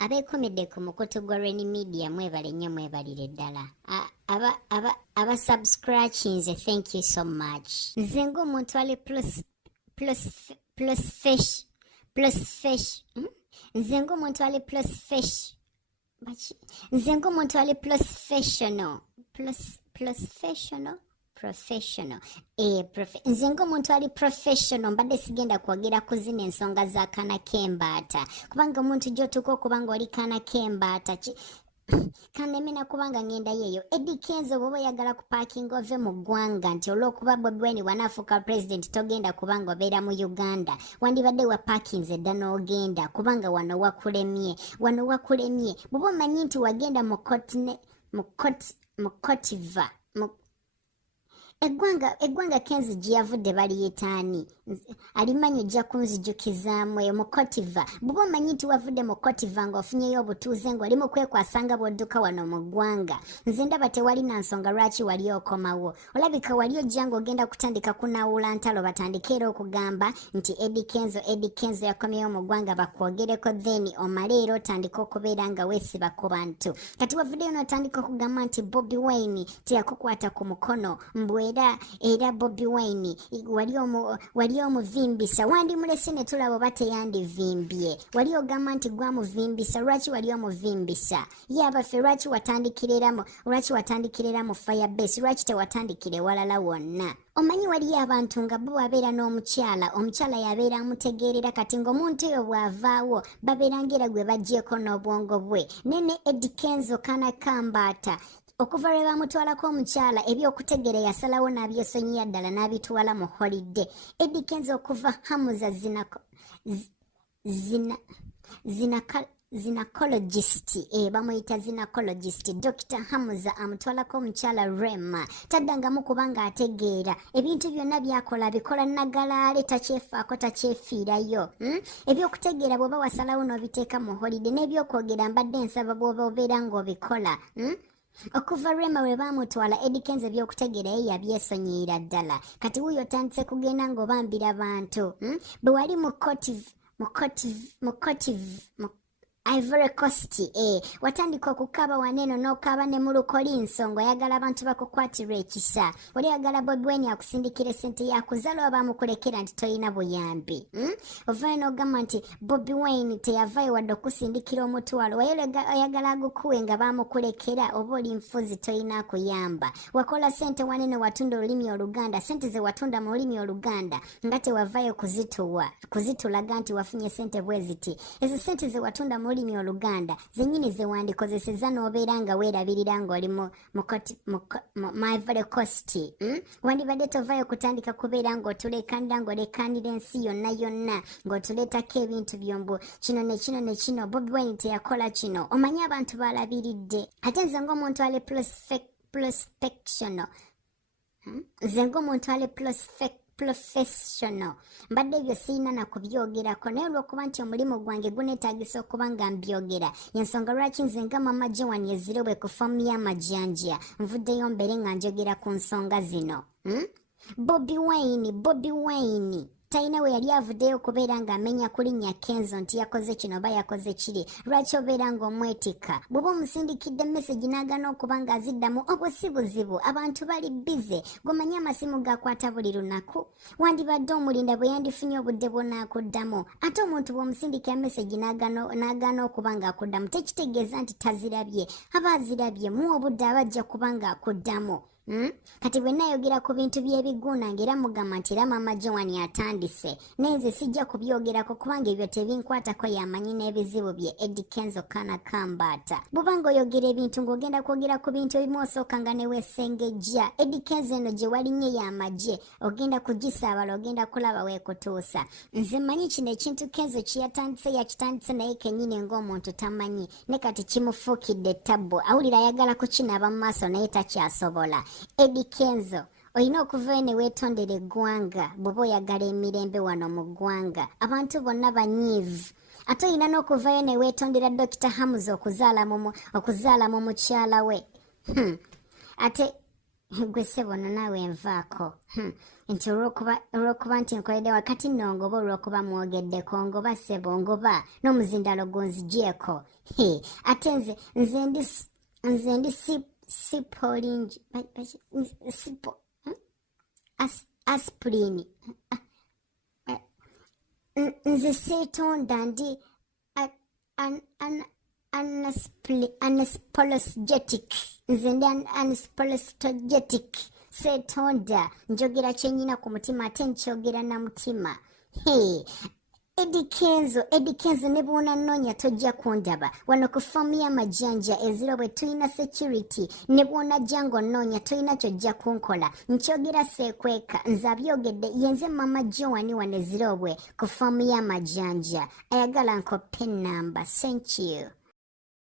abeekomedde ku mukutu gwa Rainy Media mwebale nnyo mwebalire ddala. Aba subscribinze, thank you so much. Nze ng'omuntu ali nze ng'omuntu ali nze ng'omuntu ali professional mbadde sigenda kwogera ku zino ensonga za kaana k'embaata kubanga omuntu gy'otuuka okubanga oli kaana k'embaata kannemena kubanga ngenda yeeyo. Eddie Kenzo bw'oba oyagala kupaakinga ove mu ggwanga nti olw'okuba Bobi Wine wanaafuuka president togenda kubanga obeera mu Uganda, wandibadde wapaakinze dda n'ogenda kubanga wano wakulemye. Bw'oba omanyi nti wagenda mu kotiva eggwanga Kenzo gye yavudde baliyitaani alimanyi ojja kunzijukizaamu eyo mu kotiva. Bw'oba omanyi nti wavudde mu kotiva ng'ofunyeyo obutuuze ng'oli mu kwekwasanga bw'odduka wano mu ggwanga, nze ndaba tewali na nsonga lwaki wali okomawo. Olabika wali ojja ng'ogenda kutandika kunaawula ntalo batandike era okugamba nti Eddie Kenzo yakomyewo mu ggwanga bakwogereko, then omale era otandika okubeera nga weesiba ku bantu. Kati wavuddeyo n'otandika okugamba nti Bobi Wine teyakukwata ku mukono era Bobi Wine wali omuvimbisa. Wandimulese ne tulaba oba teyandivimbye. Wali ogamba nti gwamuvimbisa. Lwaki wali omuvimbisa? Yabaffe lwaki watandikira mu Firebase? Lwaki tewatandikira walala wonna? Omanyi waliyo abantu nga bo babeera omukyala yabeera amutegeerera, kati ng'omuntu oyo bw'avaawo babeera ngera gwe baggyeko n'obwongo bwe. Nene Eddie Kenzo kaana kambaata okuva lwe bamutwalako omukyala ebyokutegeera yasalawo n'abyesonyiya ddala n'abitwala mu holiday. Eddie Kenzo okuva Hamuza zinacologist bamuyita zinacologist Dr. Hamuza amutwalako omukyala Rema taddangamu kubanga ategeera ebintu byonna byakola bikola nagalaale, takyefaako takyefiirayo. Ebyokutegeera bw'oba wasalawo n'obiteeka mu holiday, n'ebyokwogera mbadde nsaba bw'oba obeera ng'obikola. Okuva Rema we baamutwala Eddie Kenzo ebyokutegeera ye yabyesonyiira ddala. Kati wuuyo otandise kugenda ng'obambira bantu. Bwe wali mu Ivory Coast watandika okukaaba waneeno n'okaaba ne mu lukoli nsonga oyagala abantu bakukwatirwa ekisa. Oli oyagala Bobi Wine akusindikira sente yakuzaala oba bamukulekera nti toyina buyambi. Ovaayo n'ogamba nti Bobi Wine teyavaayo wadde okusindikira omutwalo, oyagala agukuwe nga baamukulekera, oba oli nfuzi toyina kuyamba. Wakola sente waneeno watunda olulimi Oluganda, sente ze watunda mu lulimi Oluganda nga tewavaayo kuzitulaga nti wafunye sente bwe ziti. Ezo sente ze watunda mu lulimi Oluganda zennyini ze wandikozesezza n'obeera nga weerabirira ng'oli mu Ivory Coast. Wandibadde tovaayo kutandika kubeera ng'otulekanira ng'olekanira ensi yonna ng'otuleetako ebintu byombo kino ne kino. Bobi Wine teyakola kino. Omanyi abantu baalabiridde. Ate nze ng'omuntu ali professional mbadde ebyo sirina na kubyogerako, naye olw'okuba nti omulimu gwange guneetaagisa okuba nga mbyogera, yensonga lwaki nze nga Mama Joan Ezirobwe ku faamu y'amajanja nvuddeyo mbere nga njogera ku nsonga zino. Bobi Wine talina we yali avuddeyo okubeera ng'amenya ku linnya Kenzo nti yakoze kino oba yakoze kiri. Lwaki obeera ng'omwetika? Bw'oba omusindikidde message n'agaana okuba ng'aziddamu, obwo si buzibu, abantu bali bize. Gwomanyi amasimu gakwata buli lunaku. Wandibadde omulinda bwe yandifunye obudde bw'onaakuddamu. Ate omuntu bw'omusindikira message n'agaana okuba ng'akuddamu tekitegeeza nti tazirabye. Aba azirabye, muwa obudde abajja kuba ng'akuddamu. Kati bwe nayogera ku bintu by'ebiguuna ng'era mugamba nti era Mama Joan atandise, naye nze sijja kubyogerako kubanga ebyo tebinkwatako, yamanyi n'ebizibu bye Eddie Kenzo kaana kambaata. Bw'oba ng'oyogera ebintu ng'ogenda kwogera ku bintu ebimu osooka nga ne weesengejja. Eddie Kenzo eno gye walinnye y'amagye ogenda kugisaabala, ogenda kulaba weekutuusa. Nze mmanyi kino ekintu Kenzo yakitandise naye kennyini ng'omuntu tamanyi, ne kati kimufuukidde ttabbo, awulira ayagala kukinaaba mu maaso naye takyasobola. Eddie Kenzo olina okuvaayo ne weetondera eggwanga bw'oba oyagala emirembe wano mu ggwanga. Abantu bonna banyiivu. Ate olina n'okuvaayo ne weetondera Dr. Hamuza okuzaala mu mukyala we. Ate gwe ssebo naawe envaako. nti olw'okuba nti nkoledde wakati nno ngoba olw'okuba mwogeddeko ngoba ssebo ngoba n'omuzindalo gonzigyeko ate nze ndi sipolingi aspirini nze seetonda ndi anaspolosgetic nze ndi anaspolosgetic seetonda njogera kyenyina ku mutima ate nkyogera na mutima Eddie Kenzo ne bwona nnoonya tojja kundaba wano ku faamu y'amajjanja ezirobwe tulina security ne bwona jango nnoonya tolina kyojja kunkola nkyogera seekweka nze abyogedde yenze mama Joan wano ezirobwe ku faamu y'amajjanja ayagala nkoppe ennamba thank you